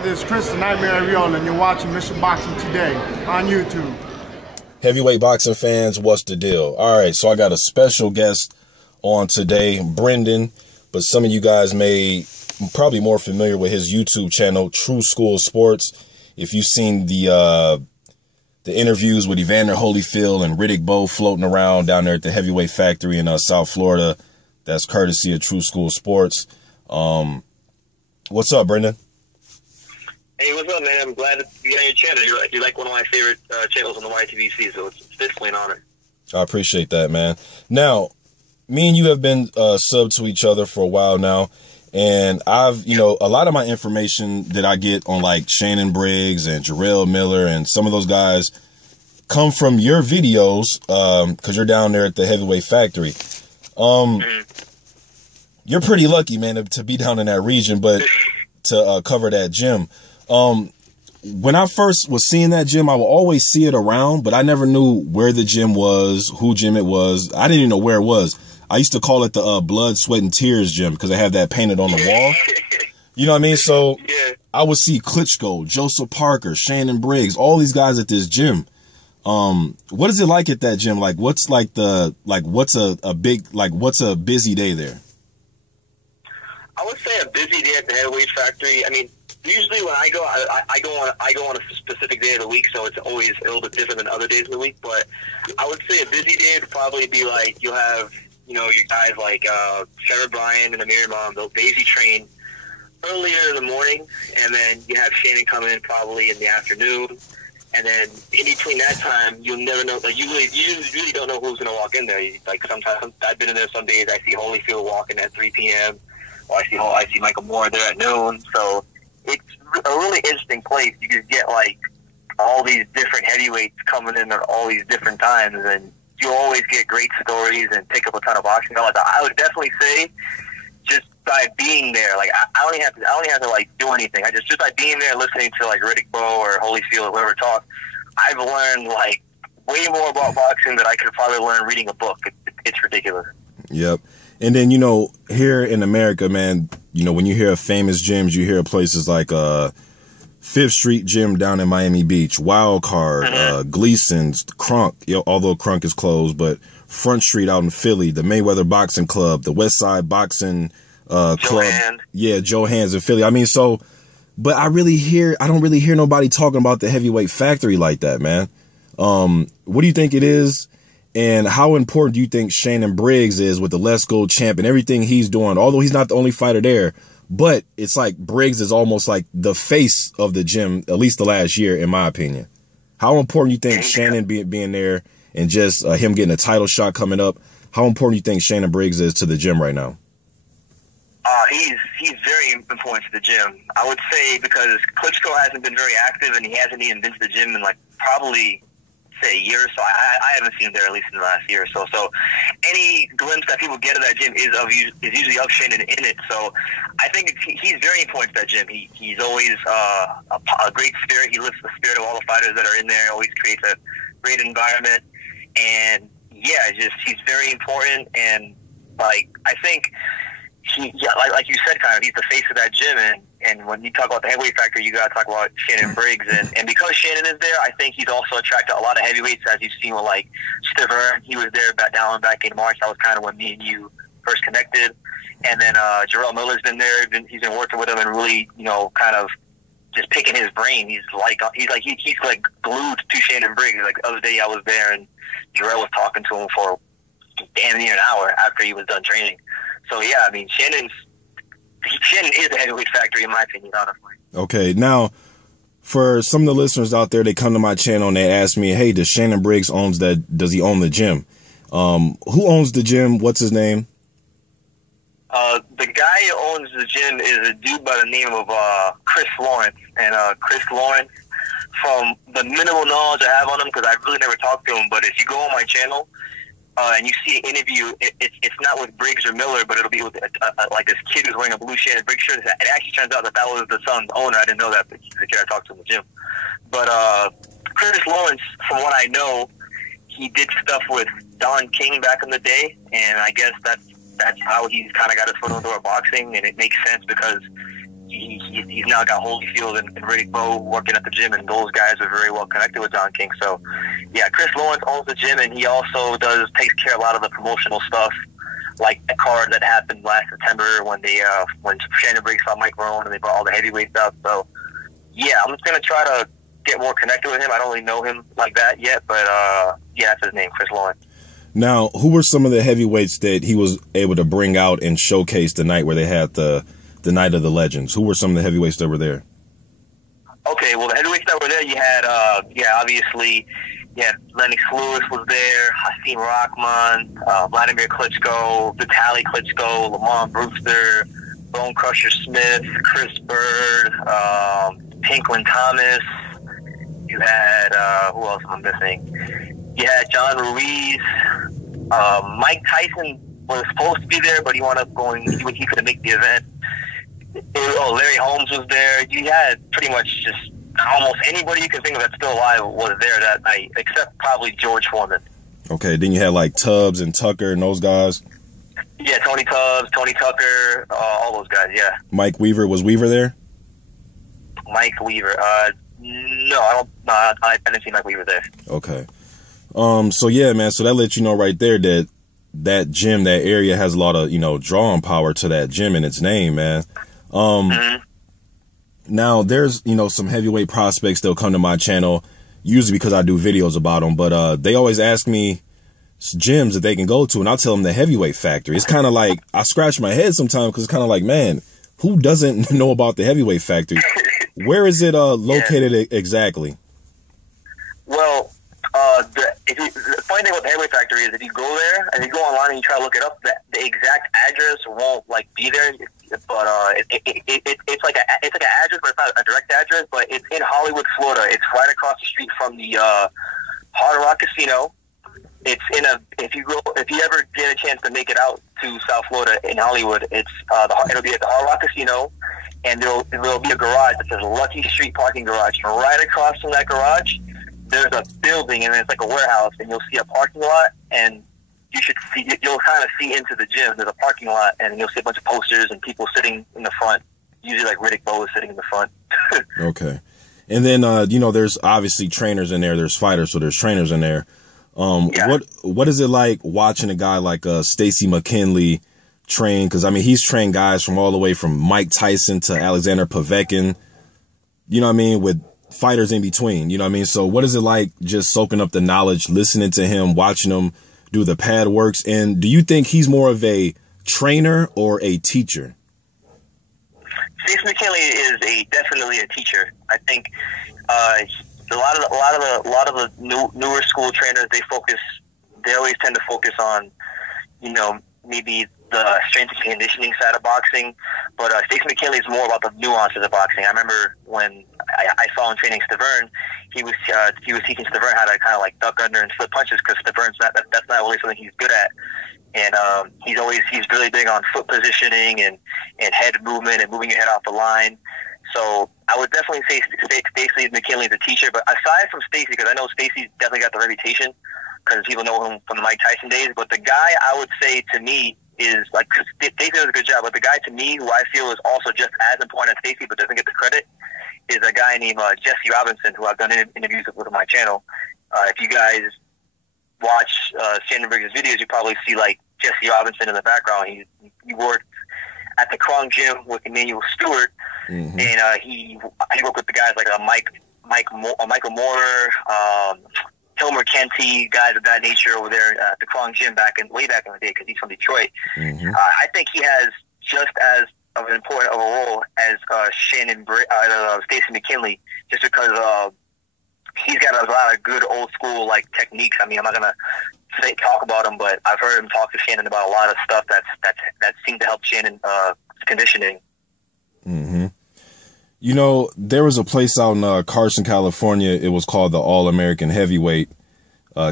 This is Chris the Nightmare Ariola, and you're watching Mission Boxing Today on YouTube. Heavyweight boxing fans, what's the deal? All right, so I got a special guest on today, Brendan, but some of you guys may probably more familiar with his YouTube channel, True School Sports. If you've seen the interviews with Evander Holyfield and Bowe floating around down there at the Heavyweight Factory in South Florida, that's courtesy of True School Sports. What's up, Brendan? Hey, what's up, man? I'm glad to be on your channel. You're like one of my favorite channels on the YTVC, so it's definitely an honor. I appreciate that, man. Now, me and you have been subbed to each other for a while now, and I've, a lot of my information that I get on like Shannon Briggs and Jarrell Miller and some of those guys come from your videos because you're down there at the Heavyweight Factory. You're pretty lucky, man, to be down in that region, but to cover that gym. When I first was seeing that gym, I would always see it around, but I never knew where the gym was, who gym it was. I didn't even know where it was. I used to call it the Blood, Sweat, and Tears gym because I have that painted on the wall. You know what I mean? So I would see Klitschko, Joseph Parker, Shannon Briggs, all these guys at this gym. What is it like at that gym? Like, what's like what's a busy day there? I would say a busy day at the Heavyweight Factory. I mean, usually when I go on a specific day of the week, so it's always a little bit different than other days of the week. But I would say a busy day would probably be like you'll have your guys like Trevor Bryan and Amir Imam. They'll daisy train earlier in the morning, and then you have Shannon come in probably in the afternoon. And then in between that time, you'll never know. Like you really don't know who's going to walk in there. Like sometimes I've been in there some days. I see Holyfield walking at 3 p.m. Or I see Michael Moore there at noon. So it's a really interesting place. You just get like all these different heavyweights coming in at all these different times, and you always get great stories and pick up a ton of boxing knowledge. I would definitely say just by being there, like I don't have to like do anything. Just by being there, listening to like Bowe or Holyfield or whoever talk, I've learned like way more about boxing than I could probably learn reading a book. It's ridiculous. Yep. And then, here in America, man, when you hear of famous gyms, you hear of places like Fifth Street Gym down in Miami Beach, Wild Card, Gleason's, Crunk, although Crunk is closed, but Front Street out in Philly, the Mayweather Boxing Club, the West Side Boxing Club. Yeah, Joe Hands in Philly. I mean, but I don't really hear nobody talking about the Heavyweight Factory like that, man. What do you think it is? And how important do you think Shannon Briggs is with the Let's Go champ and everything he's doing? Although he's not the only fighter there, but it's like Briggs is almost like the face of the gym, at least the last year, in my opinion. How important do you think Shannon being there and just him getting a title shot coming up, how important do you think Shannon Briggs is to the gym right now? He's very important to the gym. I would say because Klitschko hasn't been very active and he hasn't even been to the gym in like probably a year or so. I haven't seen him there at least in the last year or so. So any glimpse that people get of that gym is usually of Shannon in it. So I think he's very important to that gym. He's always a great spirit. He lifts the spirit of all the fighters that are in there. Always creates a great environment. And he's very important. And like I think like you said, kind of he's the face of that gym. And when you talk about the Heavyweight Factory, you got to talk about Shannon Briggs. And because Shannon is there, I think he's also attracted a lot of heavyweights, as you've seen with, like, Stiver. He was there back in March. That was kind of when me and you first connected. And then Jarrell Miller's been there. He's been working with him and really, kind of just picking his brain. He's glued to Shannon Briggs. Like, the other day I was there, and Jarrell was talking to him for damn near an hour after he was done training. So, yeah, I mean, Shannon is the Heavyweight Factory, in my opinion, honestly. Okay, now, for some of the listeners out there, they come to my channel and they ask me, hey, does Shannon Briggs does he own the gym? Who owns the gym? What's his name? The guy who owns the gym is a dude by the name of Chris Lawrence. And Chris Lawrence, from the minimal knowledge I have on him, because I've really never talked to him, but if you go on my channel, and you see an interview, it's not with Briggs or Miller, but it'll be with like this kid who's wearing a blue Shannon Briggs shirt. It actually turns out that was the son's owner. I didn't know that, but he's the kid I talked to in the gym. But Chris Lawrence, from what I know, he did stuff with Don King back in the day, and I guess that's how he's kind of got his foot in the door of boxing, and it makes sense because he's now got Holyfield and Bowe working at the gym, and those guys are very well connected with Don King. So, yeah, Chris Lawrence owns the gym, and he also takes care of a lot of the promotional stuff, like the card that happened last September when when Shannon Briggs saw Mike Rohn and they brought all the heavyweights out. So, yeah, I'm just gonna try to get more connected with him. I don't really know him like that yet, but yeah, that's his name, Chris Lawrence. Now, who were some of the heavyweights that he was able to bring out and showcase the night where they had the Night of the Legends? Who were some of the heavyweights that were there? Okay, well, the heavyweights that were there, you had, obviously, you had Lennox Lewis was there, Hasim Rahman, Vladimir Klitschko, Vitaly Klitschko, Lamont Brewster, Bone Crusher Smith, Chris Bird, Pinklin Thomas. You had, who else am I missing? You had John Ruiz. Mike Tyson was supposed to be there, but he wound up going, he couldn't make the event. Larry Holmes was there. You had pretty much just almost anybody you can think of that's still alive was there that night, except probably George Foreman. Okay, then you had like Tubbs and Tucker and those guys. Yeah, Tony Tubbs, Tony Tucker, all those guys, yeah. Mike Weaver, was Weaver there? Mike Weaver, no, I didn't see Mike Weaver there. Okay. So yeah, man, so that lets you know right there that that gym, that area has a lot of, drawing power to that gym and its name, man. Now there's, some heavyweight prospects that'll come to my channel, usually because I do videos about them, but they always ask me gyms that they can go to, and I'll tell them the Heavyweight Factory. It's kind of like, I scratch my head sometimes because it's kind of like, man, who doesn't know about the Heavyweight Factory? Where is it located exactly? Well, the funny thing about the Heavyweight Factory is if you go there and you go online and you try to look it up, the exact address won't be there. But it's like an address, but it's not a direct address. But it's in Hollywood, Florida. It's right across the street from the Hard Rock Casino. It's if you ever get a chance to make it out to South Florida in Hollywood, it'll be at the Hard Rock Casino, and there'll be a garage that says Lucky Street Parking Garage. And right across from that garage, there's a building, and it's like a warehouse, and you'll see a parking lot, and you'll kind of see into the gym. There's a parking lot, and you'll see a bunch of posters and people sitting in the front. Usually, like Riddick Bowe is sitting in the front. Okay, and then there's obviously trainers in there. There's fighters, so there's trainers in there. Yeah. What is it like watching a guy like Stacey McKinley train? Because I mean, he's trained guys from all the way from Mike Tyson to Alexander Povetkin. You know what I mean? With fighters in between, you know what I mean? So what is it like just soaking up the knowledge, listening to him, watching him do the pad works? And do you think he's more of a trainer or a teacher? Stacey McKinley is definitely a teacher. I think a lot of the newer school trainers, they always tend to focus on, maybe the strength and conditioning side of boxing, but Stacey McKinley is more about the nuances of boxing. I remember when I saw him training Stavern, he was teaching Stavern how to kind of like duck under and slip punches, because Stavern's that's not really something he's good at, and he's really big on foot positioning and head movement and moving your head off the line. So I would definitely say Stacey McKinley is a teacher, but aside from Stacey, because I know Stacey's definitely got the reputation because people know him from the Mike Tyson days, but the guy I would say to me is like, Stacey does a good job, but the guy to me who I feel is also just as important as Stacey but doesn't get the credit is a guy named Jesse Robinson, who I've done interviews with on my channel. If you guys watch Shannon Briggs' videos, you probably see like Jesse Robinson in the background. He worked at the Krong Gym with Emmanuel Stewart, and he worked with the guys like Michael Moore, Hilmer Kenty, guys of that nature over there at the Krong Gym way back in the day, because he's from Detroit. I think he has just as of an important of a role as Stacey McKinley, just because he's got a lot of good old school techniques. I mean, I'm not gonna talk about him, but I've heard him talk to Shannon about a lot of stuff that seemed to help Shannon conditioning. There was a place out in Carson, California. It was called the All-American Heavyweight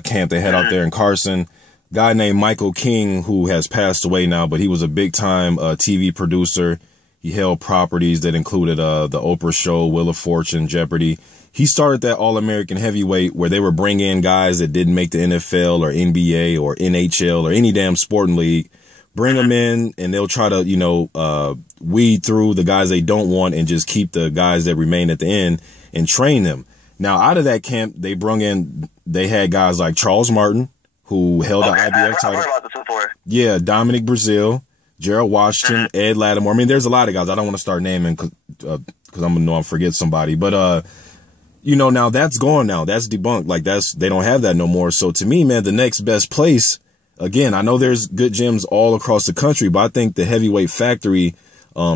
camp they had out there in Carson. Guy named Michael King, who has passed away now, but he was a big-time TV producer. He held properties that included the Oprah Show, Wheel of Fortune, Jeopardy. He started that All-American Heavyweight where they were bringing in guys that didn't make the NFL or NBA or NHL or any damn sporting league bring them in, and they'll try to, you know, weed through the guys they don't want and just keep the guys that remain at the end and train them. Now, out of that camp, they had guys like Charles Martin, who held the IBF title. I've heard about this before. Yeah, Dominic Brazil, Gerald Washington, Ed Lattimore. I mean, there's a lot of guys. I don't want to start naming because I'm going to know I'm forget somebody. But, you know, now that's gone now. That's debunked. Like, they don't have that no more. So to me, man, the next best place, again, I know there's good gyms all across the country, but I think the Heavyweight Factory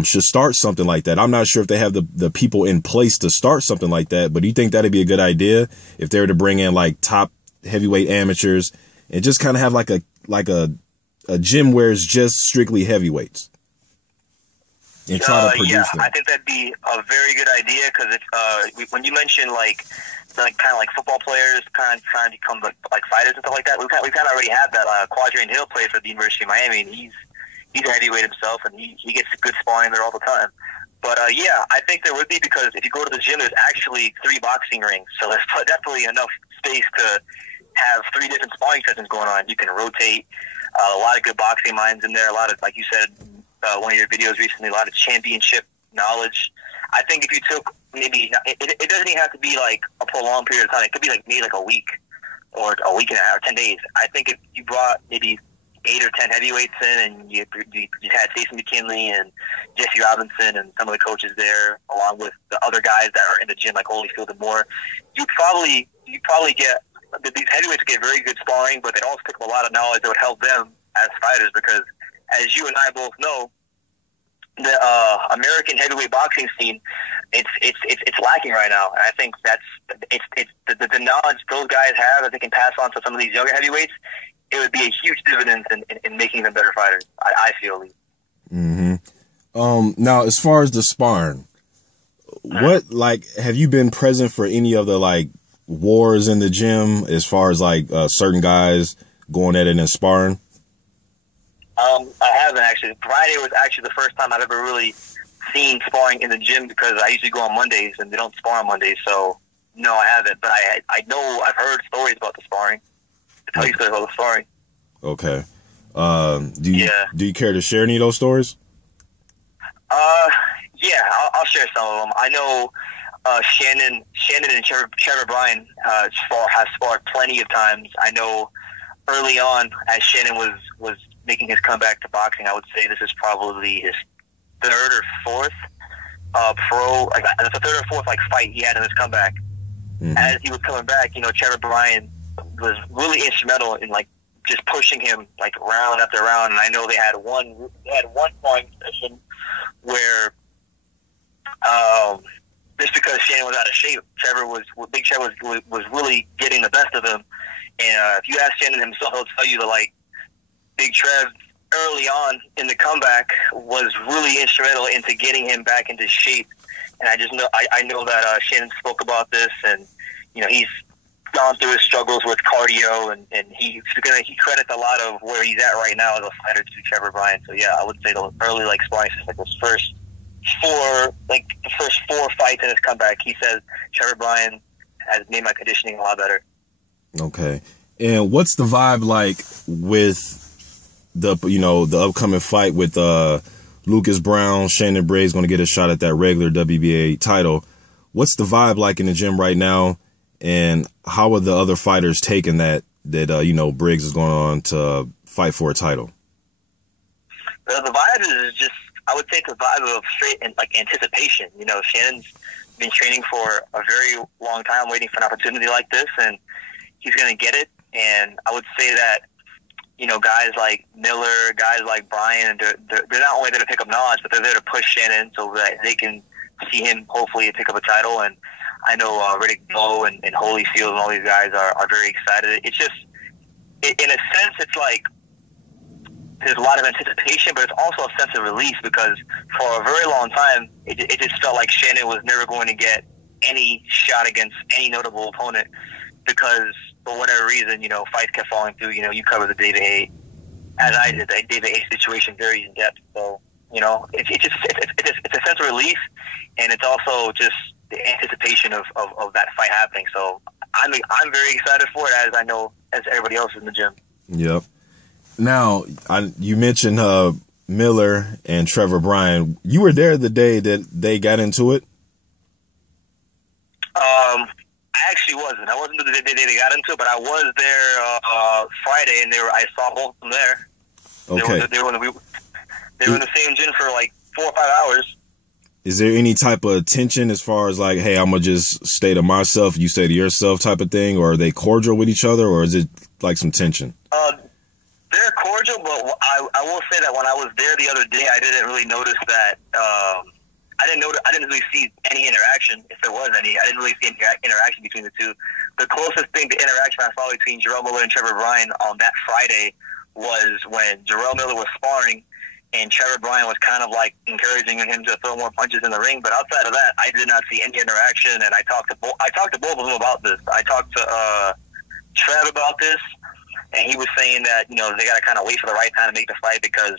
should start something like that. I'm not sure if they have the people in place to start something like that, but do you think that'd be a good idea if they were to bring in like top heavyweight amateurs and just kind of have like a gym where it's just strictly heavyweights and try to produce them? I think that'd be a very good idea because when you mention like kind of like football players kind of trying to become like fighters and stuff like that, we kind of already have that. Quadrain Hill played for the University of Miami, and he's a heavyweight himself, and he gets good sparring there all the time. But yeah, I think there would be, because if you go to the gym, there's actually 3 boxing rings, so there's definitely enough space to have 3 different sparring sessions going on. You can rotate. A lot of good boxing minds in there. A lot of, like you said, one of your videos recently, a lot of championship knowledge. I think if you took maybe, it doesn't even have to be like a prolonged period of time. It could be like maybe like a week or a week and a half or 10 days. I think if you brought maybe 8 or 10 heavyweights in, and you had Jason McKinley and Jesse Robinson and some of the coaches there, along with the other guys that are in the gym like Holyfield and more, you'd probably get these heavyweights get very good sparring, but they'd also pick up a lot of knowledge that would help them as fighters, because as you and I both know, the American heavyweight boxing scene, it's lacking right now, and I think it's the knowledge those guys have that they can pass on to some of these younger heavyweights. It would be a huge dividend in making them better fighters, I feel. Mm-hmm. Now, as far as the sparring, what, like, have you been present for any of the, like, wars in the gym as far as, like, certain guys going at it and sparring? I haven't, actually. Friday was actually the first time I've ever really seen sparring in the gym, because I usually go on Mondays, and they don't spar on Mondays, so no, I haven't. But I know I've heard stories about the sparring. Tell you stories about the sparring. Okay. Do you care to share any of those stories? Yeah, I'll share some of them. I know Shannon and Trevor Bryan have sparred plenty of times. I know early on, as Shannon was making his comeback to boxing, I would say this is probably his 3rd or 4th pro, like the 3rd or 4th like fight he had in his comeback. Mm-hmm. As he was coming back, you know, Trevor Bryan was really instrumental in like just pushing him like round after round. And I know they had one sparring session where just because Shannon was out of shape, Big Trevor was really getting the best of him. And if you ask Shannon himself, he'll tell you that like Big Trev early on in the comeback was really instrumental into getting him back into shape. And I just know I know that Shannon spoke about this, and you know, he's gone through his struggles with cardio, and he credits a lot of where he's at right now as a fighter to Trevor Bryan. So yeah, I would say the early like sparring, like the first 4 fights in his comeback, he says Trevor Bryan has made my conditioning a lot better. Okay. And what's the vibe like with the upcoming fight with Lucas Brown? Shannon Briggs going to get a shot at that regular WBA title. What's the vibe like in the gym right now? And how are the other fighters taking that Briggs is going on to fight for a title? The vibe is just, I would say it's a vibe of straight and like anticipation. You know, Shannon's been training for a very long time, waiting for an opportunity like this, and he's going to get it. And I would say that, you know, guys like Miller, guys like Bryan, they're not only there to pick up knowledge, but they're there to push Shannon so that they can see him hopefully pick up a title. And I know Bowe and Holyfield and all these guys are very excited. It's just, in a sense, it's like there's a lot of anticipation, but it's also a sense of relief, because for a very long time, it just felt like Shannon was never going to get any shot against any notable opponent, because for whatever reason, you know, fights kept falling through. You know, you covered the David Haye, as I did, the David Haye situation very in depth. So, you know, it's a sense of relief, and it's also just the anticipation of that fight happening. So I'm very excited for it, as I know as everybody else in the gym. Yep. Now, you mentioned Miller and Trevor Bryan. You were there the day that they got into it? I actually wasn't. I wasn't the day they got into it, but I was there Friday, and I saw both of them there. Okay. They were in the same gym for like 4 or 5 hours. Is there any type of tension as far as like, hey, I'm going to just stay to myself, you stay to yourself type of thing? Or are they cordial with each other, or is it like some tension? They're cordial, but I will say that when I was there the other day, I didn't really notice that. I didn't really see any interaction, if there was any. I didn't really see any interaction between the two. The closest thing to interaction I saw between Jarrell Miller and Trevor Bryan on that Friday was when Jarrell Miller was sparring, and Trevor Bryan was kind of like encouraging him to throw more punches in the ring. But outside of that, I did not see any interaction. And I talked to both of them about this. I talked to Trev about this, and he was saying that they got to kind of wait for the right time to make the fight because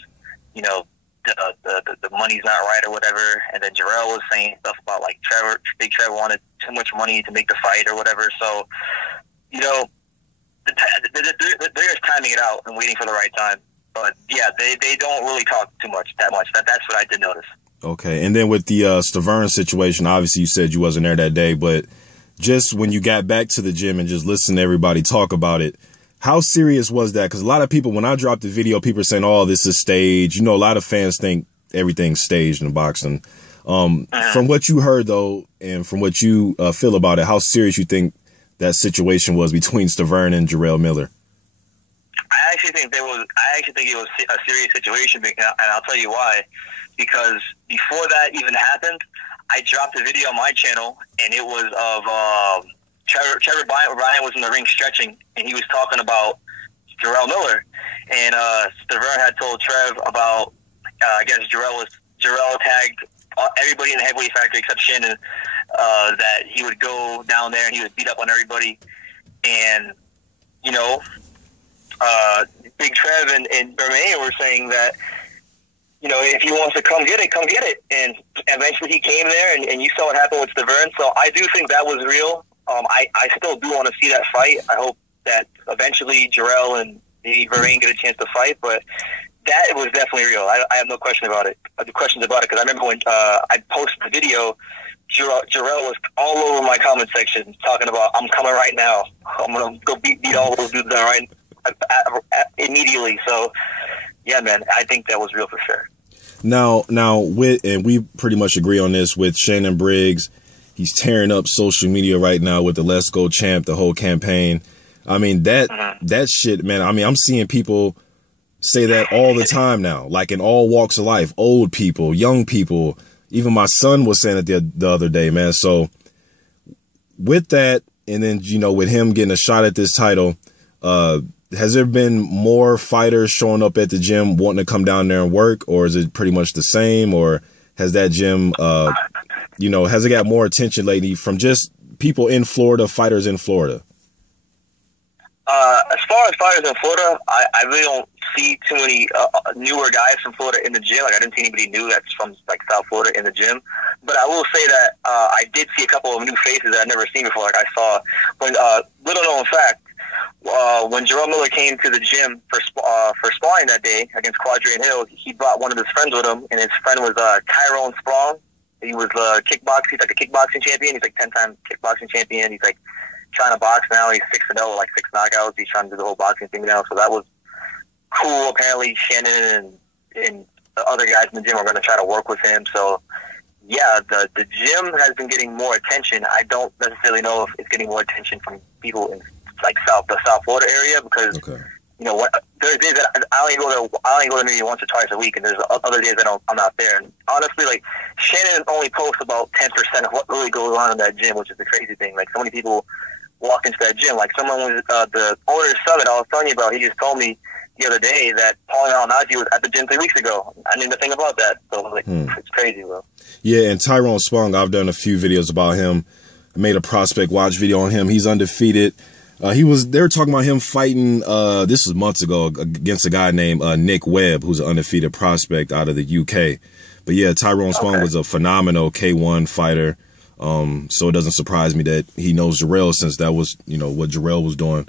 the money's not right or whatever. And then Jarrell was saying stuff about like Big Trevor wanted too much money to make the fight or whatever. So they're just timing it out and waiting for the right time. But yeah, they don't really talk that much. That's what I did notice. Okay, and then with the Stavern situation, obviously you said you wasn't there that day, but just when you got back to the gym and just listened to everybody talk about it, how serious was that? Because a lot of people, when I dropped the video, people are saying, "Oh, this is staged." A lot of fans think everything's staged in boxing. From what you heard though, and from what you feel about it, how serious you think that situation was between Stavern and Jarrell Miller? I actually think it was a serious situation, and I'll tell you why. Because before that even happened, I dropped a video on my channel, and it was of Trevor Bryan was in the ring stretching, and he was talking about Jarrell Miller, and Stavern had told Trev about I guess Jarrell tagged everybody in the heavyweight factory except Shannon, that he would go down there and he would beat up on everybody, and Big Trev and Bermain were saying that, if he wants to come get it. And eventually he came there, and you saw what happened with Stavern. So I do think that was real. I still do want to see that fight. I hope that eventually Jarrell and Bermain get a chance to fight. But that was definitely real. I have no question about it. The questions about it, because I remember when I posted the video, Jarrell was all over my comment section talking about, "I'm coming right now. I'm going to go beat all those dudes down right immediately." So, yeah, man, I think that was real for sure. Now, and we pretty much agree on this with Shannon Briggs. He's tearing up social media right now with the Let's Go Champ, the whole campaign. I mean, that shit, man. I mean, I'm seeing people say that all the time now, like in all walks of life, old people, young people. Even my son was saying it the other day, man. So with that, and then, with him getting a shot at this title, has there been more fighters showing up at the gym wanting to come down there and work, or is it pretty much the same, or has that gym, has it got more attention lately from just people in Florida, fighters in Florida? As far as fighters in Florida, I really don't see too many newer guys from Florida in the gym. Like, I didn't see anybody new that's from like South Florida in the gym. But I will say that I did see a couple of new faces that I've never seen before. Like, I saw little known fact. When Jarrell Miller came to the gym for sparring that day against Quadrian Hill, he brought one of his friends with him, and his friend was Tyrone Sprong. He was kickboxing. He's like a kickboxing champion. He's like 10-time kickboxing champion. He's like trying to box now. He's 6-0, like 6 knockouts. He's trying to do the whole boxing thing now. So that was cool. Apparently, Shannon and the other guys in the gym are going to try to work with him. So yeah, the gym has been getting more attention. I don't necessarily know if it's getting more attention from people in like the South Florida area, because there's days that I only go there maybe once or twice a week, and there's other days that I'm not there. And honestly, like, Shannon only posts about 10% of what really goes on in that gym, which is the crazy thing. Like, so many people walk into that gym. Like, someone was the owner's summit I was telling you about. He just told me the other day that Paulie Malignaggi was at the gym 3 weeks ago. I didn't even think about that. So like, it's crazy, bro. Yeah, and Tyrone Sprong, I've done a few videos about him. I made a prospect watch video on him. He's undefeated. They were talking about him fighting, this was months ago, against a guy named Nick Webb, who's an undefeated prospect out of the UK. But yeah, Tyrone Sprong was a phenomenal K1 fighter. So it doesn't surprise me that he knows Jarrell, since that was, what Jarrell was doing.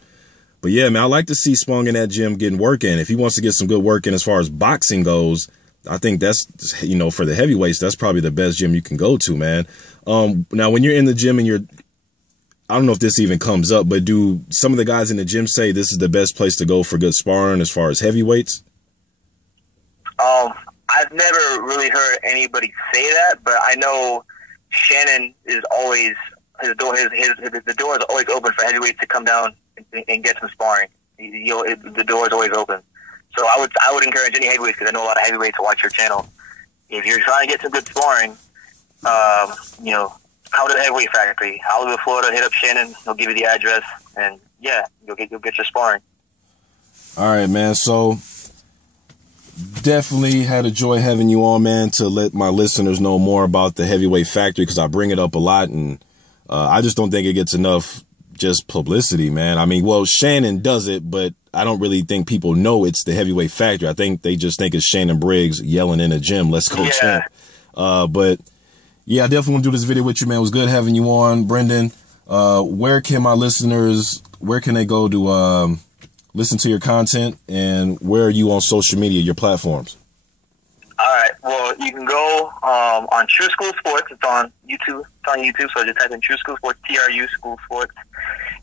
But But yeah, man, I like to see Spong in that gym getting work in. If he wants to get some good work in as far as boxing goes, I think that's, you know, for the heavyweights, that's probably the best gym you can go to, man. Now, when you're in the gym and I don't know if this even comes up, but do some of the guys in the gym say this is the best place to go for good sparring as far as heavyweights? I've never really heard anybody say that, but I know Shannon is always, the door is always open for heavyweights to come down and get some sparring. The door is always open. So I would encourage any heavyweights, because I know a lot of heavyweights watch your channel. If you're trying to get some good sparring, you know, come to the Heavyweight Factory, Hollywood, Florida. Hit up Shannon. He'll give you the address, and yeah, you'll get your sparring. All right, man. So definitely had a joy having you on, man, to let my listeners know more about the Heavyweight Factory, because I bring it up a lot, and I just don't think it gets enough just publicity, man. I mean, well, Shannon does it, but I don't really think people know it's the Heavyweight Factory. I think they just think it's Shannon Briggs yelling in a gym, "Let's go, champ." But yeah, I definitely want to do this video with you, man. It was good having you on, Brendan. Where can my listeners, where can they go to listen to your content, and where are you on social media, your platforms? All right. Well, you can go on True School Sports. It's on YouTube. It's on YouTube. So just type in True School Sports, TRU School Sports.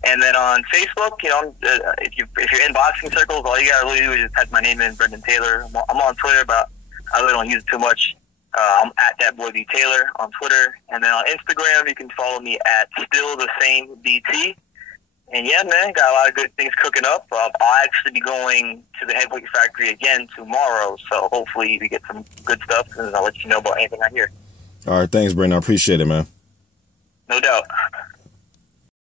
And then on Facebook, you know, if you're in boxing circles, all you gotta really do is just type my name in, Brendan Taylor. I'm on Twitter, but I really don't use it too much. I'm at ThatBoyBTaylor on Twitter. And then on Instagram, you can follow me at StillTheSameBT. And yeah, man, got a lot of good things cooking up. I'll actually be going to the Heavyweight Factory again tomorrow, so hopefully we get some good stuff, and I'll let you know about anything I hear. All right, thanks, Brendan. I appreciate it, man. No doubt.